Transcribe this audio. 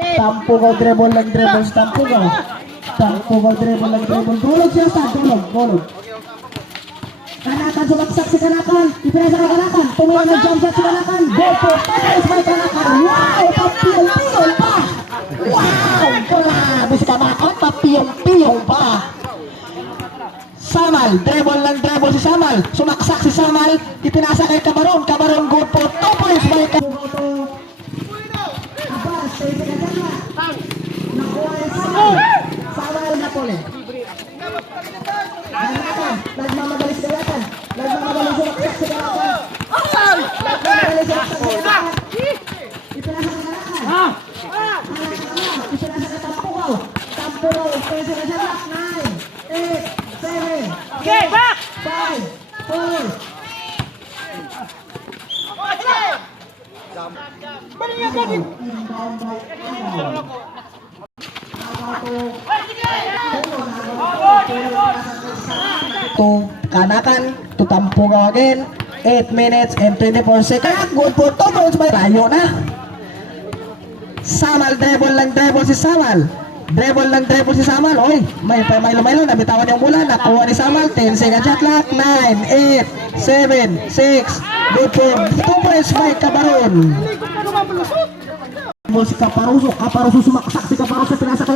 Tampo ka dribble lang dribble tampo ka. Tampo ka dribble lang dribble. Dulog siya sa dulog, dulog. Kanakan sumaksak si Kanakan. Ipinasa ka Kanakan. Tumingin ng jump shot si Kanakan. Go for Paris by Kanakan. Wow! Papiyong-piyong pa! Wow! Grabe si Kanakan. Papiyong-piyong pa! Samal, dribble lang dribble si Samal. Sumaksak si Samal. Ipinasa kay Cabaron. Cabaron good for two points by Cabaron. Abbas, Okay, back! five, four, to Kanakan to Tampugaw again. 8 minutes and 24 seconds. Good for 2 points by Rayo na. Samal dribble lang dribble si Samal dribble lang dribble si Samal. Oy may may lumaylo nabitawan yung mula. Nakuha ni Samal. 10 seconds shot clock 9 8 7 6 good for 2 points by Cabaron Mo si Kaparuso, Kaparuso sumaksak si Kaparuso. Pinasa kay